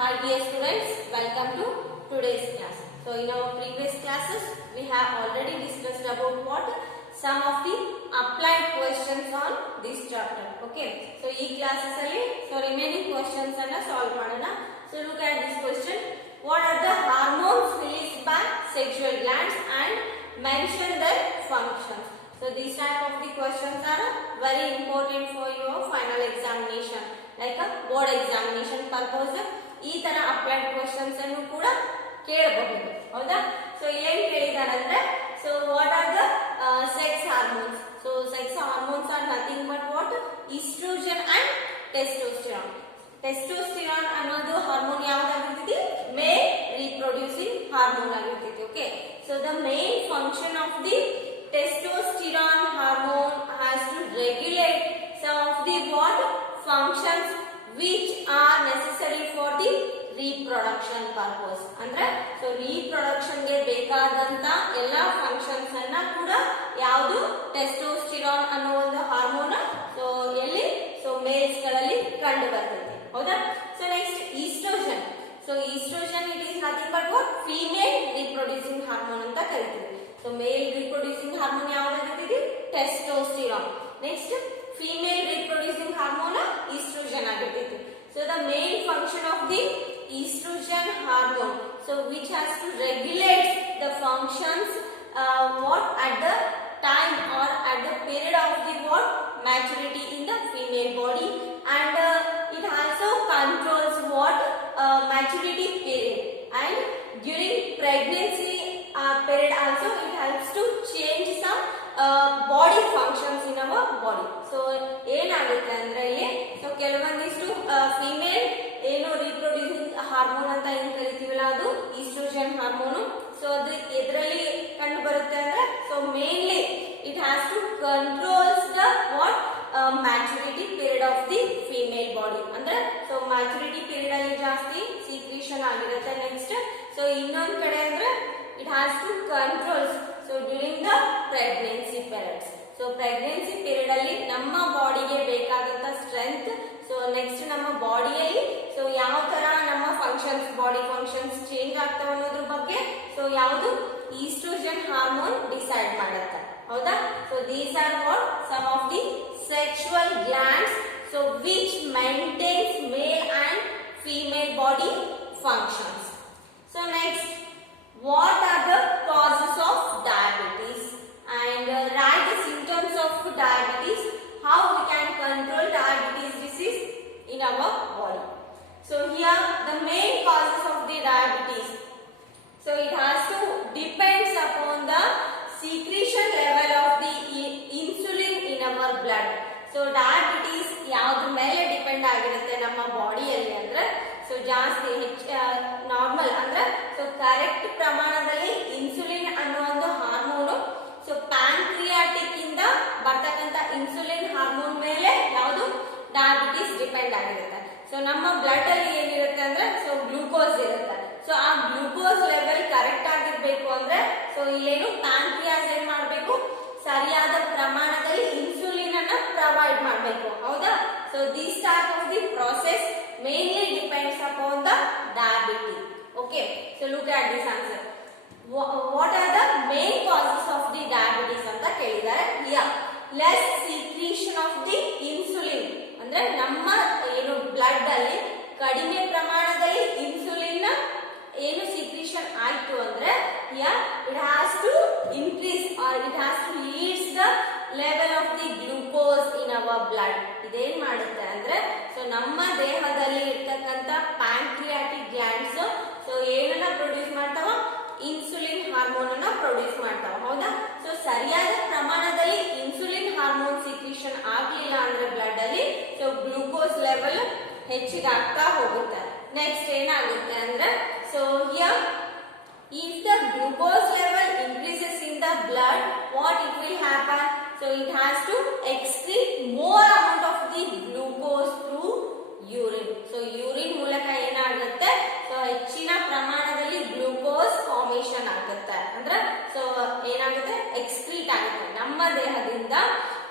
Hi dear students, welcome to today's class. So in our previous classes, we have already discussed about what some of the applied questions on this chapter. Okay. So in classes remaining questions solve madana. So look at this question. What are the hormones released by sexual glands and mention their functions? So these type of the questions are very important for your final examination, like a board examination purpose. ಈ ತರ applied questions ಅನ್ನು ಕೂಡ ಕೇಳಬಹುದು ಹೌದಾ. So ಏನ್ ಕೇಳಿದಾರೆ ಅಂದ್ರೆ so what are the sex hormones. So sex hormones are nothing but what oestrogen and testosterone. Testosterone ಅನ್ನೋದು hormone ಯಾವ್ದಾಗಿರ್ತೈತಿ, ಮೇಲ್ reproducing hormone ಆಗಿರ್ತೈತಿ. Okay. So the main function of the testosterone hormone has to regulate some of the what functions which are necessary for the reproduction purpose. ಅಂದ್ರೆ so reproduction ಗೆ ಬೇಕಾದಂತ ಎಲ್ಲಾ functions ಅನ್ನ ಕೂಡ ಯಾವುದು testosterone ಅನ್ನೋ ಒಂದು ಹಾರ್ಮೋನ್ ಸೊ ಎಲ್ಲಿ ಸೊ ಮೇಲ್ಸ್ ಗಳಲ್ಲಿ ಕಂಡು ಬರ್ತದೆ ಹೌದಾ. So next oestrogen. So oestrogen it is nothing but what female reproducing hormone ಅಂತ ಕರೀತೀವಿ. So male reproducing hormone ಯಾವ್ದಾಗಿರ್ತೈತಿ, testosterone. Next female reproducing hormone oestrogen ಆಗಿರ್ತೈತಿ. So the main function of the estrogen hormone, so which has to regulate the functions what at the time or at the period of the what maturity in the female body, and it also controls what maturity period, and during pregnancy period also it helps to change some body functions in our body. So ಏನಾಗುತ್ತೆ ಅಂದ್ರೆ ಇಲ್ಲಿ so ಕೆಲವೊಂದಿಷ್ಟು female ಏನು reproducing hormone ಅಂತ ಏನ್ ಕರಿತೀವಲ್ಲ ಅದು oestrogen hormone. So ಅದು ಎದರಲ್ಲಿ ಕಂಡು ಬರುತ್ತೆ ಅಂದ್ರೆ so mainly it has to controls the what maturity period of the female body. ಅಂದ್ರೆ ಸೊ ಮ್ಯಾಚುರಿಟಿ ಪೀರಿಯಡ್ ಅಲ್ಲಿ ಜಾಸ್ತಿ ಸೀಕ್ರೀಷನ್ ಆಗಿರುತ್ತೆ. ನೆಕ್ಸ್ಟ್ ಸೊ ಇನ್ನೊಂದ್ ಕಡೆ ಅಂದ್ರೆ it has to controls so during the pregnancy periods. So pregnancy period ಅಲ್ಲಿ ನಮ್ಮ ಬಾಡಿಗೆ ಬೇಕಾದಂತ ಸ್ಟ್ರೆಂತ್ ಸೊ ನೆಕ್ಸ್ಟ್ ನಮ್ಮ ಬಾಡಿಯಲ್ಲಿ ಸೊ ಯಾವ ತರ ನಮ್ಮ ಫಂಕ್ಷನ್ಸ್ ಬಾಡಿ ಫಂಕ್ಷನ್ಸ್ ಚೇಂಜ್ ಆಗ್ತಾವ ಅನ್ನೋದ್ರ ಬಗ್ಗೆ ಸೊ ಯಾವುದು ಈಸ್ಟ್ರೋಜನ್ ಹಾರ್ಮೋನ್ ಡಿಸೈಡ್ ಮಾಡುತ್ತೆ ಹೌದಾ. So these are what some of the sexual glands so which maintains male and female body functions. So next, what are the causes of diabetes and write the symptoms of diabetes, how we can control diabetes disease in our body. So here the main causes of the diabetes, so it has to depends upon the secretion level of the insulin in our blood. So diabetes ಯಾವ್ದ್ರ ಮೇಲೆ depend ಆಗಿರುತ್ತೆ ನಮ್ಮ ಬಾಡಿಯಲ್ಲಿ ಅಂದ್ರೆ so ಜಾಸ್ತಿ normal ಅಂದ್ರೆ so correct ಪ್ರಮಾಣದಲ್ಲಿ insulin ಅನ್ನೋ ಒಂದು ಹಾರ್ಮೋನು ಸೊ ಪ್ಯಾಂಕ್ರಿಯಾಟಿಕ್ ಇಂದ ಬರ್ತಕ್ಕಂತ ಇನ್ಸುಲಿನ್ ಹಾರ್ಮೋನ್ ಮೇಲೆ ಯಾವುದು ಡಯಾಬಿಟಿಸ್ ಡಿಪೆಂಡ್ ಆಗಿರುತ್ತೆ. ಸೊ ನಮ್ಮ ಬ್ಲಡ್ ಅಲ್ಲಿ ಏನಿರುತ್ತೆ ಅಂದ್ರೆ ಸೊ ಗ್ಲೂಕೋಸ್ ಇರುತ್ತೆ. ಸೊ ಆ ಗ್ಲೂಕೋಸ್ ಲೆವೆಲ್ ಕರೆಕ್ಟ್ ಆಗಿರ್ಬೇಕು ಅಂದ್ರೆ ಸೊ ಇಲ್ಲೇನು ಪ್ಯಾಂಕ್ರಿಯಾಸ್ ಏನ್ ಮಾಡ್ಬೇಕು, ಸರಿಯಾದ ಪ್ರಮಾಣದಲ್ಲಿ ಇನ್ಸುಲಿನ್ ಅನ್ನ ಪ್ರೊವೈಡ್ ಮಾಡಬೇಕು ಹೌದಾ. So this type of the process mainly depends upon the diabetes. Okay, so look at this answer. What are the main causes of the diabetes anta kelidare. Here less secretion of the insulin ಅಂದ್ರೆ ನಮ್ಮ ಏನು blood ಅಲ್ಲಿ ಕಡಿಮೆ ಪ್ರಮಾಣದಲ್ಲಿ insulin ಏನು secretion ಆಯ್ತು ಅಂದ್ರೆ here it has to increase or it has to leads the level of the glucose in our blood. ಇದೇನ್ ಮಾಡುತ್ತೆ ಅಂದ್ರೆ ಸೊ ನಮ್ಮ ದೇಹದಲ್ಲಿ ಇರ್ತಕ್ಕಂತ ಪ್ಯಾಂಕ್ರಿಯಾಟಿಕ್ ಗ್ಲ್ಯಾಂಡ್ಸ್ ಸೊ ಏನನ್ನ ಪ್ರೊಡ್ಯೂಸ್ ಮಾಡ್ತಾವ, ಇನ್ಸುಲಿನ್ ಹಾರ್ಮೋನ್ ಅನ್ನ ಪ್ರೊಡ್ಯೂಸ್ ಮಾಡ್ತಾವ ಹೌದಾ. ಸೊ ಸರಿಯಾದ ಪ್ರಮಾಣದಲ್ಲಿ ಇನ್ಸುಲಿನ್ ಹಾರ್ಮೋನ್ ಸೀಕ್ರಿಷನ್ ಆಗ್ಲಿಲ್ಲ ಅಂದ್ರೆ ಬ್ಲಡ್ ಅಲ್ಲಿ ಸೊ ಗ್ಲೂಕೋಸ್ ಲೆವೆಲ್ ಹೆಚ್ಚಿಗೆ ಆಗ್ತಾ ಹೋಗುತ್ತೆ. ನೆಕ್ಸ್ಟ್ ಏನಾಗುತ್ತೆ ಅಂದ್ರೆ so here if the glucose level increases in the blood, what it will happen, so it has to excrete more amount of the glucose through urine. So urine ಮೂಲಕ ಏನಾಗುತ್ತೆ so ಹೆಚ್ಚಿನ ಪ್ರಮಾಣದಲ್ಲಿ glucose formation ಆಗುತ್ತೆ ಅಂದ್ರೆ so ಏನಾಗುತ್ತೆ excrete ಆಗುತ್ತೆ. ನಮ್ಮ ದೇಹದಿಂದ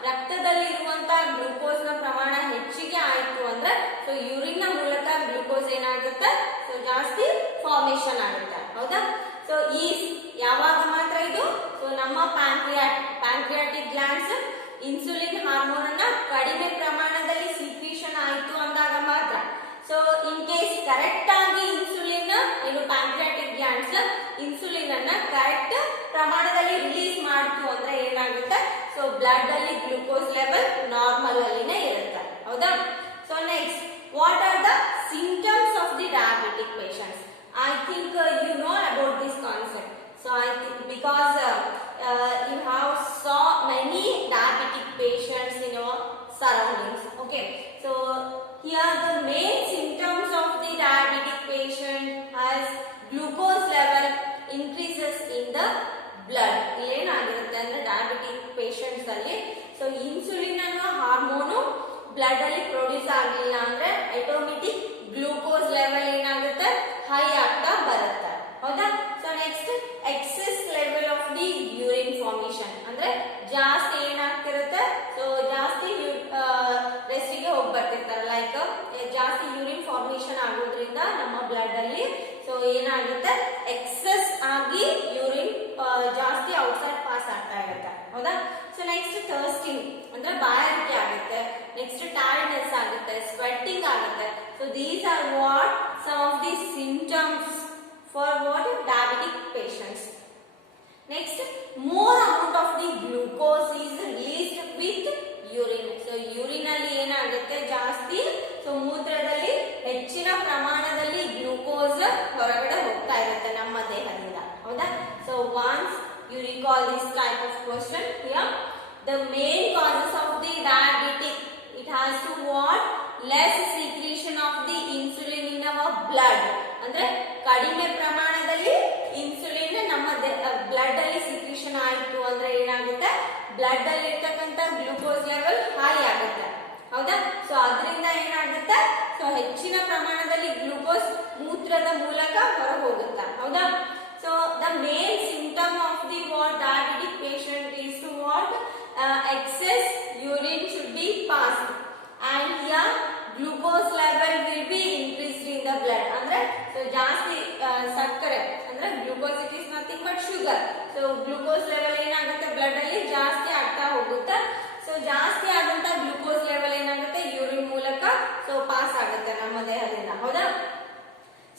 ರಕ್ತದಲ್ಲಿ ಇರುವಂತಹ ಗ್ಲೂಕೋಸ್ ನ ಪ್ರಮಾಣ ಹೆಚ್ಚಿಗೆ ಆಯ್ತು ಅಂದ್ರೆ ಸೊ ಯೂರಿನ್ ನ ಮೂಲಕ ಗ್ಲೂಕೋಸ್ ಏನಾಗುತ್ತೆ ಫಾರ್ಮೇಶನ್ ಆಗುತ್ತೆ ಹೌದಾ. ಸೊ ಈ ಯಾವಾಗ ಮಾತ್ರ ಇದು, ಸೊ ನಮ್ಮ ಪ್ಯಾಂಕ್ರಿಯಾಟಿಕ್ ಗ್ಲ್ಯಾಂಡ್ಸ್ ಇನ್ಸುಲಿನ್ ಹಾರ್ಮೋನ್ ಅನ್ನ ಕಡಿಮೆ ಪ್ರಮಾಣದಲ್ಲಿ ಸೀಕ್ರೀಷನ್ ಆಯಿತು ಅಂದಾಗ ಮಾತ್ರ. ಸೊ ಇನ್ ಕೇಸ್ ಕರೆಕ್ಟ್ ಆಗಿ ಇನ್ಸುಲಿನ್ ಏನು ಪ್ಯಾಂಕ್ರಿಯಾಟಿಕ್ ಗ್ಲ್ಯಾಂಡ್ಸ್ ಇನ್ಸುಲಿನ್ ಅನ್ನ ಕರೆಕ್ಟ್ ಪ್ರಮಾಣದಲ್ಲಿ ರಿಲೀಸ್ ಮಾಡ್ತು ಅಂದ್ರೆ ಏನಾಗುತ್ತೆ, ಸೊ ಬ್ಲಡ್ ಅಲ್ಲಿ ಗ್ಲೂಕೋಸ್ ಲೆವೆಲ್ ನಾರ್ಮಲ್ ಅಲ್ಲಿನೇ ಇರುತ್ತೆ ಹೌದಾ. So next, what are the symptoms of the diabetic patients? I think you know about this concept. So I think because you have saw many diabetic patients in your surroundings. Okay. So here the main symptoms of the diabetic patient has glucose level increases in the blood. ಏನಾಗಿರುತ್ತೆ ಅಂದ್ರೆ diabetic patients ಅಲ್ಲಿ so insulin ಅನ್ನೋ hormone blood ಅಲ್ಲಿ produce ಆಗಲಿಲ್ಲ ಅಂದ್ರೆ automatic glucose level ಏನಾಗುತ್ತೆ, high ಆಗ್ತಾ ಬರುತ್ತೆ ಹೌದಾ. So next, excess level of the urine formation ಅಂದ್ರೆ ಜಾಸ್ತಿ ಏನಾಗ್ತಿರುತ್ತೆ, ಸೊ ಜಾಸ್ತಿ ರೆಸ್ಟಿಗೆ ಹೋಗಿ ಬರ್ತಿರ್ತಾರೆ, ಲೈಕ್ ಜಾಸ್ತಿ ಯೂರಿನ್ ಫಾರ್ಮೇಶನ್ ಆಗೋದ್ರಿಂದ ನಮ್ಮ ಬ್ಲಡ್ ಅಲ್ಲಿ ಸೊ ಏನಾಗುತ್ತೆ, ಎಕ್ಸೆಸ್ ಆಗಿ ಯೂರಿನ್ ಜಾಸ್ತಿ ಔಟ್ಸೈಡ್ ಪಾಸ್ ಆಗ್ತಾ ಇರುತ್ತೆ ಹೌದಾ. ಸೊ ನೆಕ್ಸ್ಟ್, ಥರ್ಸ್ಟಿಂಗ್ ಅಂದ್ರೆ ಬಾಯಾರಿಕೆ ಆಗುತ್ತೆ. ನೆಕ್ಸ್ಟ್, ಟೈರ್ಡ್ನೆಸ್ ಆಗುತ್ತೆ, ಸ್ವೆಟ್ಟಿಂಗ್ ಆಗುತ್ತೆ. So these are what some of the symptoms for what diabetic patients. Next, more amount of the glucose is released with urine. So urine ಅಲ್ಲಿ ಏನಾಗುತ್ತೆ, ಜಾಸ್ತಿ ಸೊ ಮೂತ್ರದಲ್ಲಿ ಹೆಚ್ಚಿನ ಪ್ರಮಾಣದಲ್ಲಿ ಗ್ಲೂಕೋಸ್ ಹೊರಗಡೆ ಹೋಗ್ತಾ ಇರುತ್ತೆ ನಮ್ಮ ದೇಹದಿಂದ ಹೌದಾ. So once you recall this type of question here, the main causes of the diabetic, it has to what, less secretion of the insulin in our blood. ಅಂದ್ರೆ ಕಡಿಮೆ ಪ್ರಮಾಣದಲ್ಲಿ ಇನ್ಸುಲಿನ್ ನಮ್ಮ ಬ್ಲಡ್ ಅಲ್ಲಿ ಸಿಕ್ರೀಷನ್ ಆಯಿತು ಅಂದ್ರೆ ಏನಾಗುತ್ತೆ, ಬ್ಲಡ್ ಅಲ್ಲಿ ಇರ್ತಕ್ಕಂಥ ಗ್ಲೂಕೋಸ್ ಲೆವೆಲ್ ಹೈ ಆಗುತ್ತೆ ಹೌದಾ. ಸೊ ಅದರಿಂದ ಏನಾಗುತ್ತೆ, ಸೊ ಹೆಚ್ಚಿನ ಪ್ರಮಾಣದಲ್ಲಿ ಗ್ಲೂಕೋಸ್ ಮೂತ್ರದ ಮೂಲಕ ಹೊರ ಹೋಗುತ್ತೆ ಹೌದಾ. So the main symptom of the what diabetic patient is to what, excess urine should be passed and here glucose level will be increased in the blood. ಅಂದ್ರೆ so ಜಾಸ್ತಿ ಸಕ್ಕರೆ ಅಂದ್ರೆ glucose it is nothing but sugar. So glucose level ಏನಾಗುತ್ತೆ blood ಅಲ್ಲಿ ಜಾಸ್ತಿ ಆಗ್ತಾ ಹೋಗುತ್ತೆ. So ಜಾಸ್ತಿ ಆದಂತ ಗ್ಲೂಕೋಸ್ ಲೆವೆಲ್ ಏನಾಗುತ್ತೆ ಯೂರಿನ್ ಮೂಲಕ ಸೊ ಪಾಸ್ ಆಗುತ್ತೆ ನಮ್ಮ ದೇಹದಿಂದ ಹೌದಾ.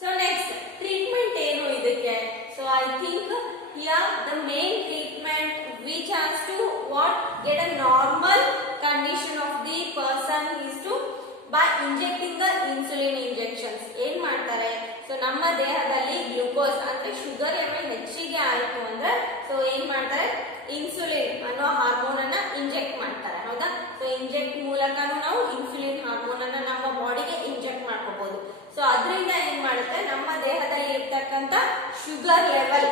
ಸೊ ನೆಕ್ಸ್ಟ್, ಟ್ರೀಟ್ಮೆಂಟ್ ಏನು ಇದಕ್ಕೆ? So I think here the main treatment which has to what get a normal condition of the person is to by injecting the insulin injections. ಏನ್ ಮಾಡ್ತಾರೆ, so ನಮ್ಮ ದೇಹದಲ್ಲಿ ಗ್ಲೂಕೋಸ್ ಅಂದ್ರೆ ಶುಗರ್ ಲೆವೆಲ್ ಹೆಚ್ಚಿಗೆ ಆಯಿತು ಅಂದ್ರೆ ಸೊ ಏನ್ ಮಾಡ್ತಾರೆ, ಇನ್ಸುಲಿನ್ ಅನ್ನೋ ಹಾರ್ಮೋನ್ ಅನ್ನ ಇಂಜೆಕ್ಟ್ ಮಾಡ್ತಾರೆ ಹೌದಾ. ಸೊ ಇಂಜೆಕ್ಟ್ ಮೂಲಕನೂ ನಾವು ಇನ್ಸುಲಿನ್ ಹಾರ್ಮೋನ್ ಅನ್ನ ನಮ್ಮ ಬಾಡಿಗೆ ಇಂಜೆಕ್ಟ್ ಮಾಡ್ಕೋಬಹುದು. ಸೊ ಅದರಿಂದ ಏನ್ ಮಾಡುತ್ತೆ, ನಮ್ಮ ದೇಹದಲ್ಲಿ ಇರ್ತಕ್ಕಂಥ ಶುಗರ್ ಲೆವೆಲ್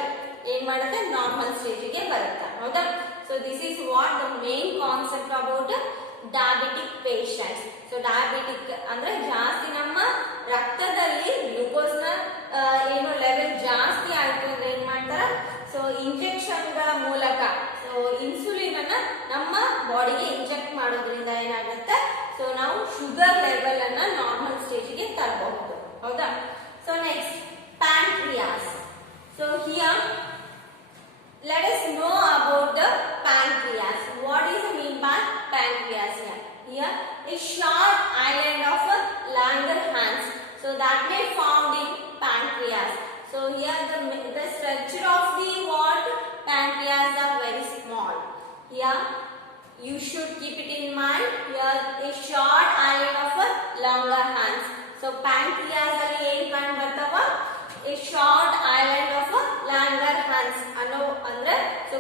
ಏನ್ ಮಾಡುತ್ತೆ, ನಾರ್ಮಲ್ ಸ್ಟೇಜಿಗೆ ಬರುತ್ತೆ ಹೌದಾ. So this is what the main concept about diabetic patients. So diabetic ಅಂದ್ರೆ ಜಾಸ್ತಿ ನಮ್ಮ ರಕ್ತದಲ್ಲಿ ಗ್ಲೂಕೋಸ್ ನ ಏನು ಲೆವೆಲ್ ಜಾಸ್ತಿ ಆಯ್ತು ಅಂದ್ರೆ ಏನ್ ಮಾಡ್ತಾರೆ, ಸೊ ಇಂಜೆಕ್ಷನ್ ಗಳ ಮೂಲಕ ಸೊ ಇನ್ಸುಲಿನ್ ಅನ್ನ ನಮ್ಮ ಬಾಡಿಗೆ ಇಂಜೆಕ್ಟ್ ಮಾಡೋದ್ರಿಂದ ಏನಾಗುತ್ತೆ, ಸೊ ನಾವು ಶುಗರ್ ಲೆವೆಲ್ ಅನ್ನ ನಾರ್ಮಲ್ ಸ್ಟೇಜಿಗೆ ತರಬಹುದು ಹೌದಾ. So next, pancreas. So here let us know about the pancreas. What is the mean by pancreas here? Here a short island of Langerhans, so that may found in pancreas. So here the structure of the what pancreas are very small. Here you should keep it in mind. Here a short island of Langerhans. So pancreas ಅಲ್ಲಿ ಏನು ಕಂಡು ಬರ್ತಾವ, a short island of Langerhans ಅನ್ನೋ ಅಂದ್ರೆ so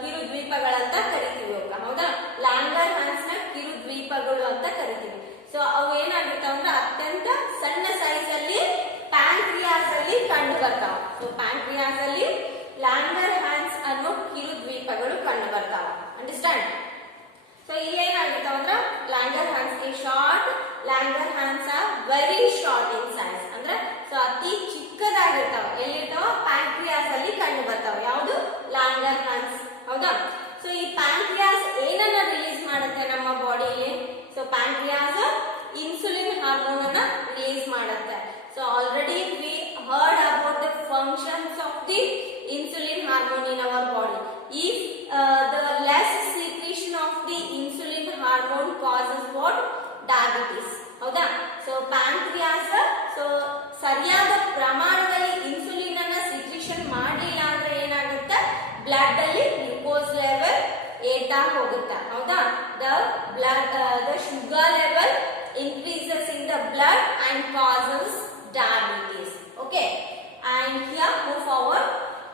ಕಿರು ದ್ವೀಪಗಳಂತ ಕರಿತೀವಿ ಹೌದಾ. Langerhans ನ ಕಿರು ದ್ವೀಪಗಳು ಅಂತ ಕರಿತೀವಿ. ಸೊ ಅವು ಏನಾಗಿರ್ತಾವ ಅಂದ್ರೆ ಅತ್ಯಂತ ಸಣ್ಣ ಸೈಜ್ ಅಲ್ಲಿ ಪ್ಯಾಂಕ್ರಿಯಾಸ್ ಅಲ್ಲಿ ಕಂಡು ಬರ್ತಾವ. ಸೊ ಪ್ಯಾಂಕ್ರಿಯಾಸ್ ಅಲ್ಲಿ Langerhans ಅನ್ನೋ ಕಿರು ದ್ವೀಪಗಳು ಕಂಡು ಬರ್ತಾವ. ಅಂಡರ್ಸ್ಟ್ಯಾಂಡ್. ಸೊ ಇಲ್ಲೇನಾಗಿರ್ತಾವ ಅಂದ್ರೆ Langerhans a short Langerhans are very short in size. ಅಂದ್ರೆ ಸೊ ಅತಿ ಚಿಕ್ಕದಾಗಿರ್ತಾವ. ಎಲ್ಲಿರ್ತಾವ, ಪ್ಯಾಂಕ್ರಿಯಾಸ್ ಅಲ್ಲಿ ಕಂಡು ಬರ್ತಾವ. ಯಾವುದು, Langerhans ಹೌದಾ. ಸೊ ಈ ಪ್ಯಾಂಕ್ರಿಯಾಸ್ ಏನನ್ನ ರಿಲೀಸ್ ಮಾಡುತ್ತೆ ನಮ್ಮ ಬಾಡಿಯಲ್ಲಿ, ಸೊ ಪ್ಯಾಂಕ್ರಿಯಾಸ್ ಇನ್ಸುಲಿನ್ ಹಾರ್ಮೋನ್ ಅನ್ನ ರಿಲೀಸ್ ಮಾಡುತ್ತೆ. So already we heard about the functions of the insulin hormone in our body. If the less secretion of the insulin hormone causes what? Diabetes. ಹೌದಾ? So pancreas ಸರಿಯಾದ ಪ್ರಮಾಣದಲ್ಲಿ insulin ಅನ್ನ secretion ಮಾಡಲಿಲ್ಲ ಅಂದ್ರೆ ಏನಾಗುತ್ತೆ? Blood ಅಲ್ಲಿ glucose level ಏರ್ತಾ ಹೋಗುತ್ತೆ. ಹೌದಾ? the sugar level increases in the blood and causes diabetes. Okay, and here move forward.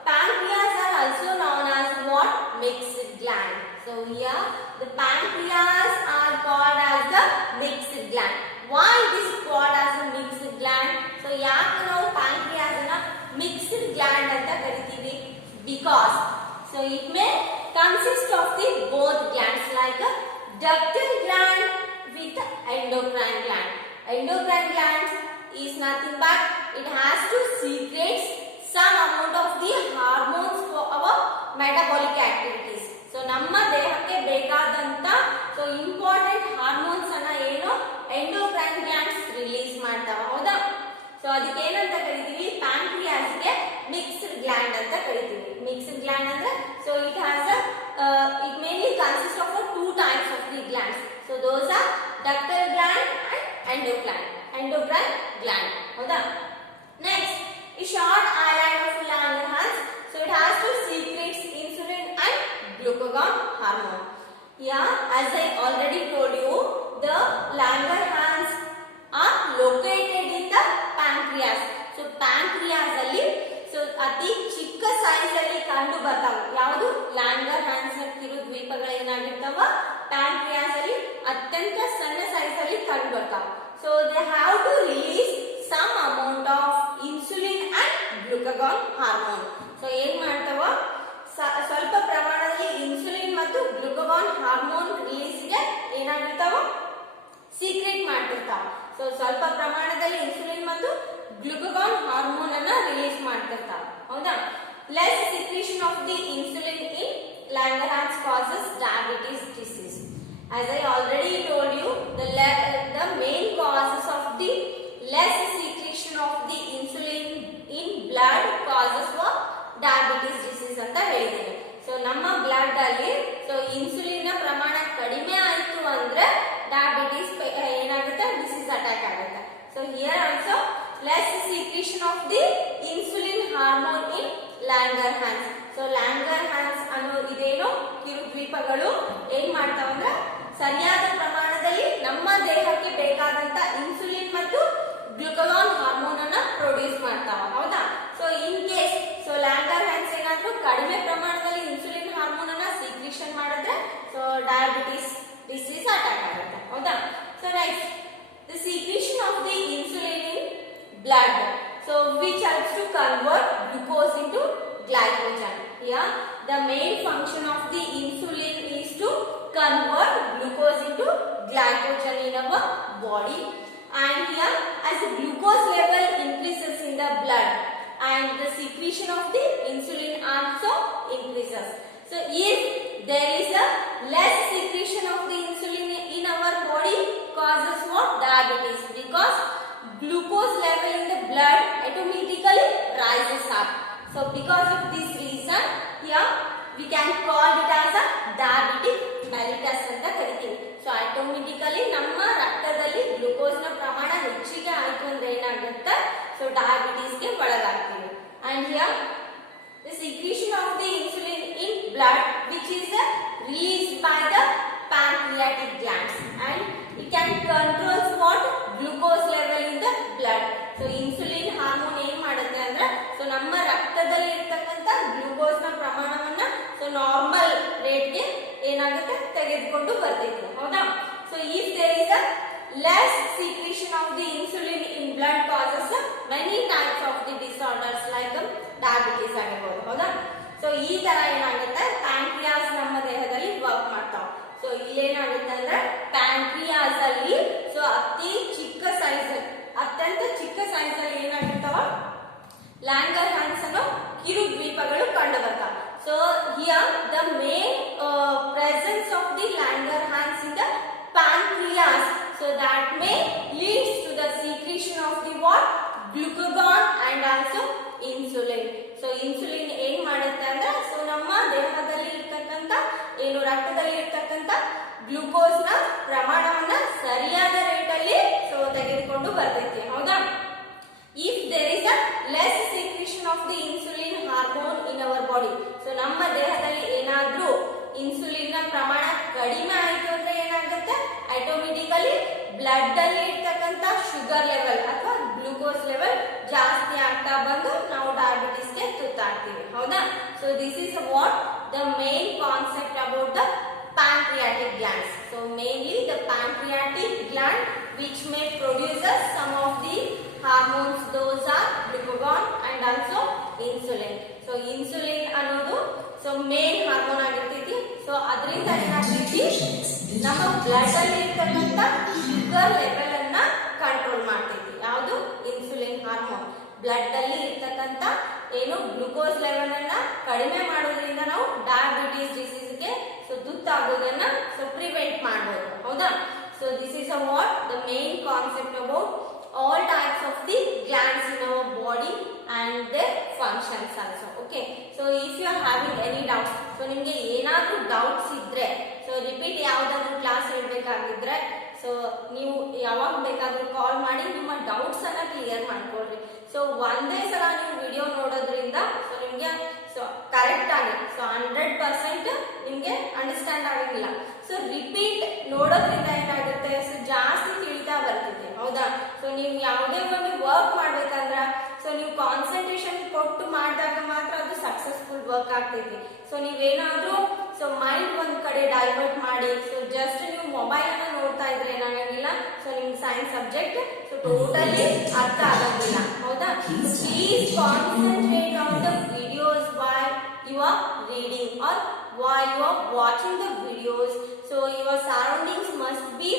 Pancreas are also known as what? Mixed gland. So here the pancreas are called as the mixed gland. Why this is called as a mixed gland? So ಯಾಕೆ ನಾವು pancreas ಅನ್ನ mixed gland ಅಂತ ಕರಿತೀವಿ? Because so it may consist of the both glands like a ductal gland with endocrine gland. Endocrine gland is nothing but it has to secrete some amount of the hormones for our metabolic activities. So ನಮ್ಮ ದೇಹಕ್ಕೆ ಬೇಕಾದಂತ so important hormones ಅನ್ನ ಏನು endocrine glands release ಮಾಡ್ತಾವ. ಹೌದಾ? So ಅದಕ್ಕೆ ಏನಂತ ಕರಿತೀವಿ? ಪ್ಯಾಂಕ್ರಿಯಾಸ್ ಗೆ ಮಿಕ್ಸ್ಡ್ ಗ್ಲ್ಯಾಂಡ್ ಅಂತ ಕರಿತೀವಿ. ಮಿಕ್ಸ್ಡ್ ಗ್ಲ್ಯಾಂಡ್ ಅಂದ್ರೆ so it has a it mainly consists of two types of the glands. So those are ductal gland and endocrine gland. ಹೌದಾ? Next, a short island of Langerhans. So it has to secrete insulin and glucagon hormone. Yeah, as I already told you, the Langerhans are located in the pancreas. So pancreas ಅಲ್ಲಿ so ಅತಿ ಚಿಕ್ಕ size ಅಲ್ಲಿ ಕಂಡು ಬರ್ತಾವ. ಯಾವುದು? ಲ್ಯಾಂಗರ್ಹ್ಯಾನ್ಸ್ ಕಿರು ದ್ವೀಪಗಳು ಏನಾಗಿರ್ತಾವ? Pancreas ಅಲ್ಲಿ ಅತ್ಯಂತ ಸಣ್ಣ ಸೈಜ್ ಅಲ್ಲಿ ಕಂಡು ಬರ್ತಾವ. So they have to release some amount of insulin and glucagon hormone. So ಏನ್ ಮಾಡ್ತಾವ? ಸ್ವಲ್ಪ ಪ್ರಮಾಣದಲ್ಲಿ ಇನ್ಸುಲಿನ್ ಮತ್ತು ಗ್ಲುಕಗಾನ್ ಹಾರ್ಮೋನ್ ರಿಲೀಸ್ಗೆ ಏನಾಗಿರ್ತಾವ? ಸೀಕ್ರೆಟ್ ಮಾಡ್ತಿರ್ತಾವ. ಸೊ ಸ್ವಲ್ಪ ಪ್ರಮಾಣದಲ್ಲಿ ಇನ್ಸುಲಿನ್ ಮತ್ತು ಗ್ಲುಕಗಾನ್ ಹಾರ್ಮೋನ್ ಅನ್ನ ರಿಲೀಸ್ ಮಾಡ್ತಿರ್ತಾವ. ಹೌದಾ? Less secretion of the insulin in Langerhans causes diabetes disease. As I already told you, the main causes of the less secretion of the insulin in blood causes what? Diabetes disease ಅಂತ ಹೇಳಿದ್ದೀನಿ. So ನಮ್ಮ blood ಅಲ್ಲಿ so insulin ನ ಪ್ರಮಾಣ ಕಡಿಮೆ ಆಯಿತು ಅಂದ್ರೆ diabetes ಏನಾಗುತ್ತೆ? ಡಿಸೀಸ್ ಅಟ್ಯಾಕ್ ಆಗುತ್ತೆ. So here also less secretion of the insulin hormone in Langerhans. So Langerhans ಅನ್ನೋ ಇದೇನು ಕಿರು ದ್ವೀಪಗಳು ಏನ್ ಮಾಡ್ತಾವ ಅಂದ್ರೆ ಸರಿಯಾದ ಪ್ರಮಾಣದಲ್ಲಿ ನಮ್ಮ ದೇಹಕ್ಕೆ ಬೇಕಾದಂತ ಇನ್ಸುಲಿನ್ ಮತ್ತು ಗ್ಲುಕಗಾನ್ ಹಾರ್ಮೋನ್ ಅನ್ನ ಪ್ರೊಡ್ಯೂಸ್ ಮಾಡ್ತಾವ. ಹೌದಾ? So in case so Langerhans ಏನಾದ್ರೂ ಕಡಿಮೆ ಪ್ರಮಾಣದಲ್ಲಿ ಇನ್ಸುಲಿನ್ ಹಾರ್ಮೋನ್ ಅನ್ನ ಸೀಕ್ರಿಷನ್ ಮಾಡಿದ್ರೆ ಸೊ ಡಯಾಬಿಟಿಸ್ ಡಿಸೀಸ್ ಅಟ್ಯಾಕ್ ಆಗುತ್ತೆ. ಹೌದಾ? So next, the secretion of the insulin in blood, so which helps to convert glucose into glycogen. Here the main function of the insulin is to convert glucose into glycogen in our body. And here as the glucose level increases in the blood and the secretion of the insulin also increases. So if there is a less secretion of the insulin in our body causes what? Diabetes, because glucose level in the blood automatically rises up. So because of this reason here we can call it as a diabetic mellitus ಅಂತ ಕರಿತೀವಿ. So automatically ನಮ್ಮ ರಕ್ತದಲ್ಲಿ glucose ನ ಪ್ರಮಾಣ ಹೆಚ್ಚಿಗೆ ಆಯ್ತು ಅಂದ್ರೆ ಏನಾಗುತ್ತೆ? ಸೊ ಡಯಾಬಿಟಿಸ್ ಗೆ ಒಳಗಾಗ್ತೀವಿ. And here the secretion of the insulin in blood which is released by the pancreatic glands and it can controls what? Glucose level in the blood. So insulin hormone ಏನ್ ಮಾಡುತ್ತೆ ಅಂದ್ರೆ so ನಮ್ಮ ರಕ್ತದಲ್ಲಿ ಇರತಕ್ಕಂತ glucose ನ ಪ್ರಮಾಣವನ್ನ so normal rate ಗೆ ಏನಾಗುತ್ತೆ? ತೆಗೆದುಕೊಂಡು ಬರ್ತೈತೆ. ಹೌದಾ? So if there is a less secretion of the insulin in blood causes many types of the disorders like diabetes ಆಗಿರಬಹುದು. ಹೌದಾ? ಸೊ ಈ ತರ ಏನಾಗುತ್ತೆ? ಪ್ಯಾಂಕ್ರಿಯಾಸ್ ನಮ್ಮ ದೇಹದಲ್ಲಿ ವರ್ಕ್ ಮಾಡ್ತಾವ. ಸೊ ಇಲ್ಲೇನಾಗುತ್ತೆ ಅಂದ್ರೆ ಪ್ಯಾಂಕ್ರಿಯಾಸ್ ಅಲ್ಲಿ ಸೊ ಅತ್ಯಂತ ಚಿಕ್ಕ ಸೈಜ್ ಅಲ್ಲಿ ಏನಾಗಿರ್ತಾವ? Langerhans ಅನ್ನೋ ಕಿರು ದ್ವೀಪಗಳು ಕಂಡು ಬರ್ತಾವ. So here the main presence of the Langerhans in the pancreas, so that may leads to the secretion of the what? Glucagon and also insulin. ಏನಾಗ್ತಿತ್ತಂತ ಶುಗರ್ ಲೆವೆಲ್ ಅಥವಾ ಗ್ಲೂಕೋಸ್ ಲೆವೆಲ್ ಜಾಸ್ತಿ ಆಗ್ತಾ ಬಂದು ನಾವು ಡಯಾಬಿಟಿಸ್ಗೆ ತುತ್ತಾಗ್ತೀವಿ ಹೌದಾ. So this is what the main concept about the pancreatic glands. So mainly the pancreatic gland which may produce some of the hormones, those are glucagon and also insulin. So insulin ಅನ್ನೋದು so main hormone ಆಗಿರ್ತೈತಿ. So ಅದರಿಂದ ಏನಾಗ್ತೈತಿ ನಮ್ಮ blood ಅಲ್ಲಿ ಇರ್ತಕ್ಕಂತ sugar level ಅನ್ನ control ಮಾಡ್ತೈತಿ. ಯಾವುದು ಇನ್ಸುಲಿನ್ ಹಾರ್ಮೋನ್ ಬ್ಲಡ್ ಅಲ್ಲಿ ಇರ್ತಕ್ಕಂತ ಏನು ಗ್ಲೂಕೋಸ್ ಲೆವೆಲ್ ಅನ್ನ ಕಡಿಮೆ ಮಾಡೋದ್ರಿಂದ ನಾವು ಡಯಾಬಿಟಿಸ್ ಡಿಸೀಸ್ ಗೆ ಸೊ ತುತ್ತಾಗೋದನ್ನ ಸೊ ಪ್ರಿವೆಂಟ್ ಮಾಡಬಹುದು ಹೌದಾ. So this is what the main concept about all types of the glands in our body and their functions also. Okay, so if you are having any doubts, so ನಿಮಗೆ ಏನಾದರೂ doubts ಇದ್ರೆ so repeat ಯಾವುದಾದ್ರೂ class ಹೇಳ್ಬೇಕಾಗಿದ್ರೆ so ನೀವು ಯಾವಾಗ ಬೇಕಾದ್ರೂ ಕಾಲ್ ಮಾಡಿ ನಿಮ್ಮ doubts ಅನ್ನ ಕ್ಲಿಯರ್ ಮಾಡ್ಕೊಳ್ರಿ. ಸೊ ಒಂದೇ ಸಲ ನೀವು ವಿಡಿಯೋ ನೋಡೋದ್ರಿಂದ ಸೊ ನಿಮಗೆ ಸೊ ಕರೆಕ್ಟ್ ಆಗಿ ಸೊ 100% ನಿಮಗೆ ಅಂಡರ್ಸ್ಟ್ಯಾಂಡ್ ಆಗಂಗಿಲ್ಲ. ಸೊ ರಿಪೀಟ್ ನೋಡೋದ್ರಿಂದ ಏನಾಗುತ್ತೆ ಸೊ ಜಾಸ್ತಿ ತಿಳಿತಾ ಬರ್ತೈತೆ ಹೌದಾ. ಸೊ ನೀವು ಯಾವುದೇ ಒಂದು ವರ್ಕ್ ಮಾಡ್ಬೇಕಂದ್ರ ಸೊ ನೀವು ಕಾನ್ಸಂಟ್ರೇಷನ್ ಕೊಟ್ಟು ಮಾಡಿದಾಗ ಮಾತ್ರ ಅದು ಸಕ್ಸಸ್ಫುಲ್ ವರ್ಕ್ ಆಗ್ತೈತಿ. ಸೊ ನೀವೇನಾದ್ರೂ ಸೊ ಮೈಂಡ್ ಒಂದ್ ಕಡೆ ಡೈವರ್ಟ್ ಮಾಡಿ ಸೊ ಜಸ್ಟ್ ನೀವು ಮೊಬೈಲ್ ಅನ್ನ ನೋಡ್ತಾ ಇದ್ರೆ ಏನಾಗಂಗಿಲ್ಲ ಸೊ ನಿಮ್ಗೆ ಸೈನ್ಸ್ ಸಬ್ಜೆಕ್ಟ್ ಸೊ ಟೋಟಲಿ ಅರ್ಥ ಆಗಂಗಿಲ್ಲ ಹೌದಾ. Please concentrate on the videos while you are reading or while you are watching the videos. So your surroundings must be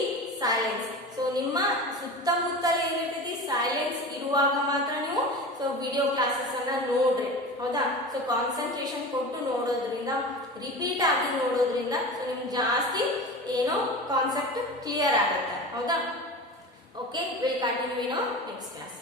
silence. So ನಿಮ್ಮ ಸುತ್ತಮುತ್ತಲ ಏನಿರ್ತೈತಿ ಸೈಲೆನ್ಸ್ ಇರುವಾಗ ಮಾತ್ರ ನೀವು ಸೊ ವಿಡಿಯೋ ಕ್ಲಾಸಸ್ ಅನ್ನ ನೋಡ್ರಿ ಹೌದಾ. ಸೊ ಕಾನ್ಸಂಟ್ರೇಷನ್ ಕೊಟ್ಟು ನೋಡೋದ್ರಿಂದ ರಿಪೀಟ್ ಆಗಿ ನೋಡೋದ್ರಿಂದ ಸೊ ನಿಮ್ಗೆ ಜಾಸ್ತಿ ಏನೋ ಕಾನ್ಸೆಪ್ಟ್ ಕ್ಲಿಯರ್ ಆಗುತ್ತೆ ಹೌದಾ. Okay, will continue in next class.